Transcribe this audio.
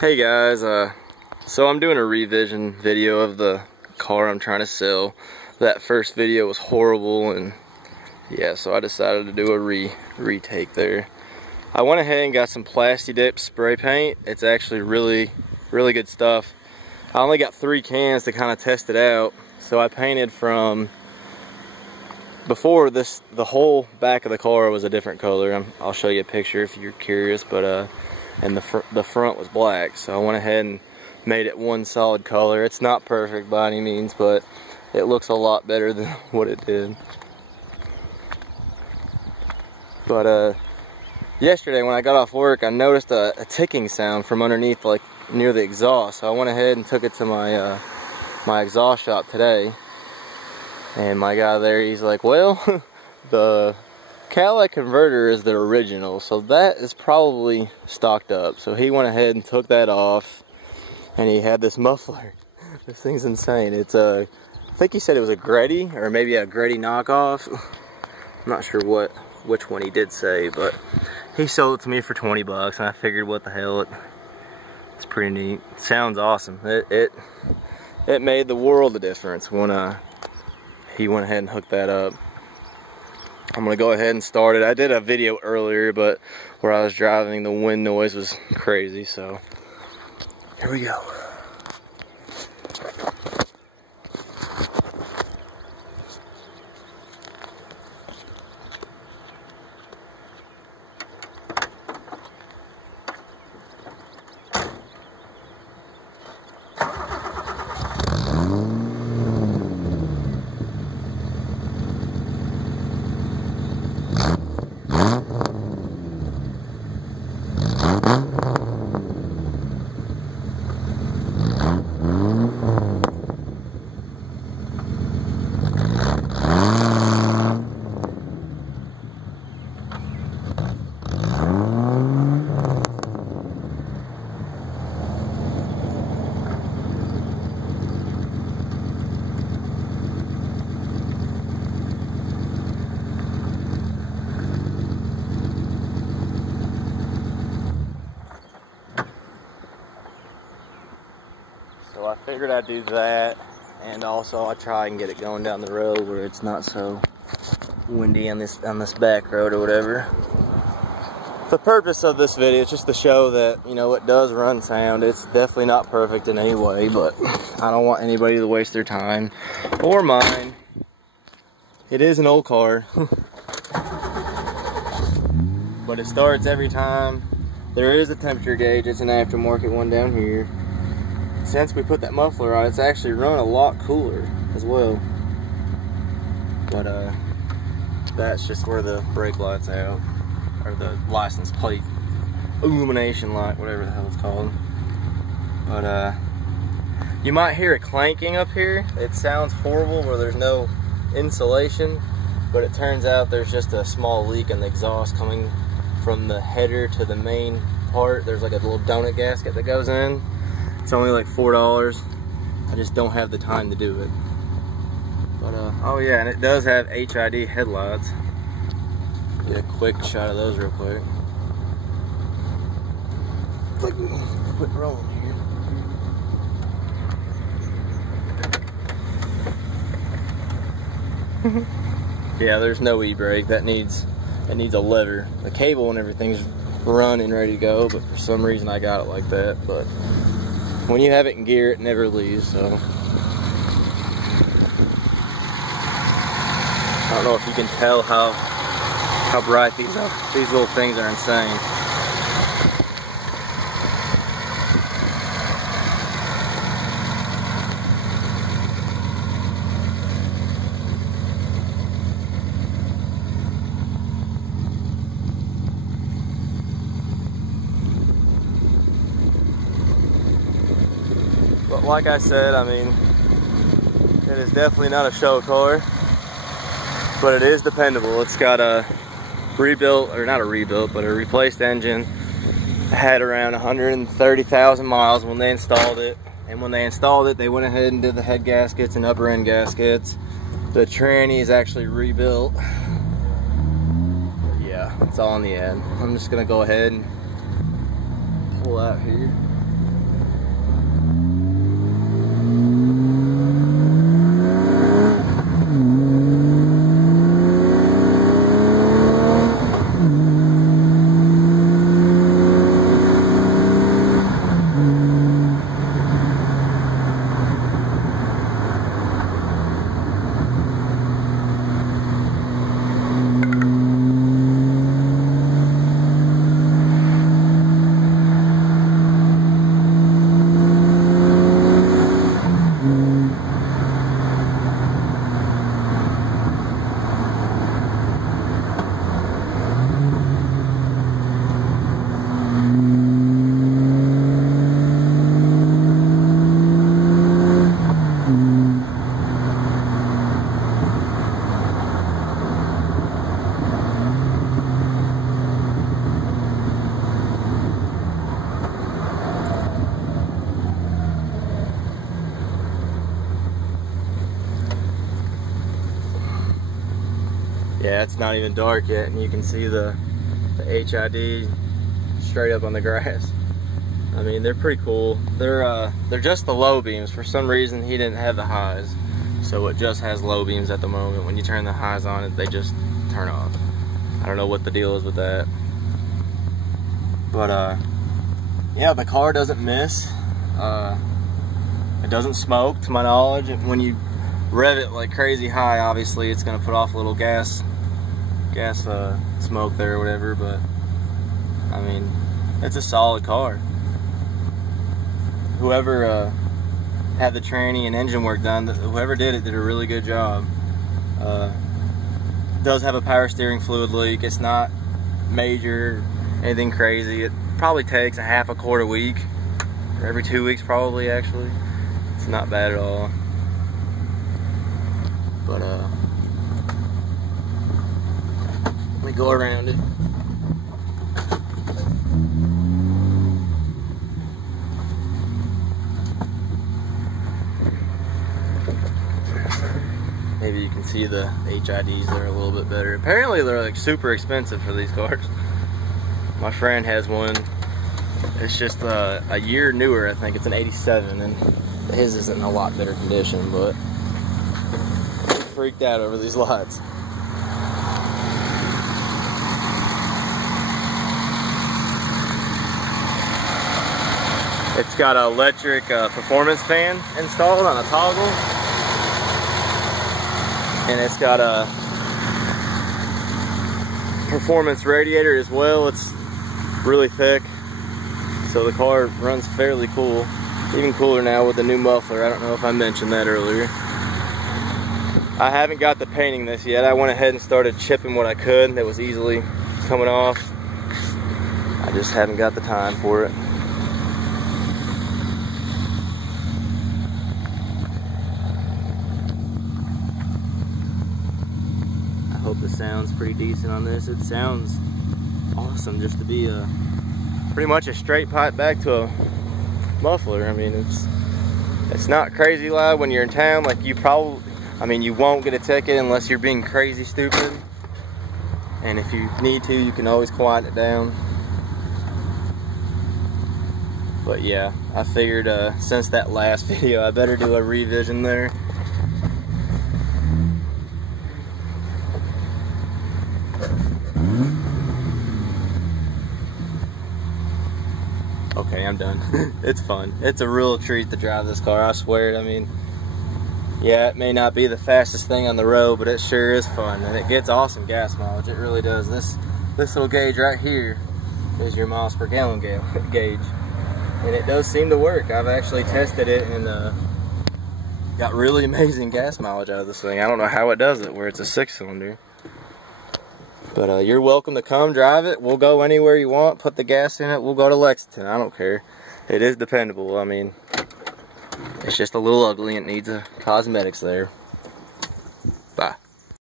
Hey guys, so I'm doing a revision video of the car I'm trying to sell. That first video was horrible, and yeah, so I decided to do a retake there. I went ahead and got some Plasti Dip spray paint. It's actually really good stuff. I only got 3 cans to kind of test it out, so I painted from before this. The whole back of the car was a different color. I'll show you a picture if you're curious, but and the front was black, so I went ahead and made it one solid color. It's not perfect by any means, but it looks a lot better than what it did. But yesterday when I got off work, I noticed a ticking sound from underneath, like near the exhaust. So I went ahead and took it to my my exhaust shop today, and my guy there, he's like, well, the catalytic converter is the original, so that is probably stocked up. So he went ahead and took that off, and he had this muffler. This thing's insane. It's I think he said it was a GREDDY, or maybe a GREDDY knockoff. I'm not sure which one he did say, but he sold it to me for 20 bucks, and I figured, what the hell, it's pretty neat. It sounds awesome. It made the world of difference when he went ahead and hooked that up. I'm gonna go ahead and start it. I did a video earlier, but where I was driving, the wind noise was crazy, so here we go. So I figured I'd do that, and also I'll try and get it going down the road where it's not so windy on this back road or whatever. The purpose of this video is just to show that, you know, it does run sound. It's definitely not perfect in any way, but I don't want anybody to waste their time or mine. It is an old car, but it starts every time. There is a temperature gauge. It's an aftermarket one down here. Since we put that muffler on, it's actually run a lot cooler as well. But that's just where the brake light's out, or the license plate illumination light, whatever the hell it's called. But you might hear it clanking up here. It sounds horrible where there's no insulation, but it turns out there's just a small leak in the exhaust coming from the header to the main part. There's like a little donut gasket that goes in. It's only like $4. I just don't have the time to do it. But oh yeah, and it does have HID headlights. Get a quick shot of those real quick. Quit rolling here. Yeah, there's no e-brake. It needs a lever. The cable and everything's running ready to go, but for some reason I got it like that. But when you have it in gear, it never leaves, so. I don't know if you can tell how bright these little things are. Insane. But like I said, I mean, it is definitely not a show car, but it is dependable. It's got a rebuilt, or not a rebuilt, but a replaced engine. It had around 130,000 miles when they installed it. And when they installed it, they went ahead and did the head gaskets and upper end gaskets. The tranny is actually rebuilt. But yeah, it's all in the end. I'm just gonna go ahead and pull out here. Yeah, it's not even dark yet, and you can see the HID straight up on the grass. I mean, they're pretty cool. They're just the low beams. For some reason, he didn't have the highs, so it just has low beams at the moment. When you turn the highs on it, they just turn off. I don't know what the deal is with that. But yeah, the car doesn't miss. It doesn't smoke, to my knowledge. When you rev it like crazy high, obviously it's gonna put off a little gas smoke there or whatever, but I mean, it's a solid car. Whoever had the tranny and engine work done, whoever did it did a really good job. Does have a power steering fluid leak. It's not major, anything crazy. It probably takes a quart a week, or every 2 weeks probably, actually. It's not bad at all. But let me go around it. Maybe you can see the HIDs there a little bit better. Apparently they're like super expensive for these cars. My friend has one. It's just a year newer, I think. It's an 87, and his is in a lot better condition, but freaked out over these lights. It's got an electric performance fan installed on a toggle, and it's got a performance radiator as well. It's really thick, so the car runs fairly cool. Even cooler now with the new muffler. I don't know if I mentioned that earlier. I haven't got to painting this yet. I went ahead and started chipping what I could that was easily coming off. I just haven't got the time for it. I hope the sound's pretty decent on this. It sounds awesome just to be pretty much a straight pipe back to a muffler. I mean, it's not crazy loud when you're in town. Like, you won't get a ticket unless you're being crazy stupid. And if you need to, you can always quiet it down. But yeah, I figured since that last video, I better do a revision there. Okay, I'm done. It's fun. It's a real treat to drive this car, I swear it. I mean, yeah, it may not be the fastest thing on the road, but it sure is fun, and it gets awesome gas mileage. It really does. This little gauge right here is your miles per gallon gauge, and it does seem to work. I've actually tested it and got really amazing gas mileage out of this thing. I don't know how it does it, where it's a 6-cylinder. But you're welcome to come drive it. We'll go anywhere you want. Put the gas in it. We'll go to Lexington. I don't care. It is dependable. I mean, it's just a little ugly. It needs a cosmetics there. Bye.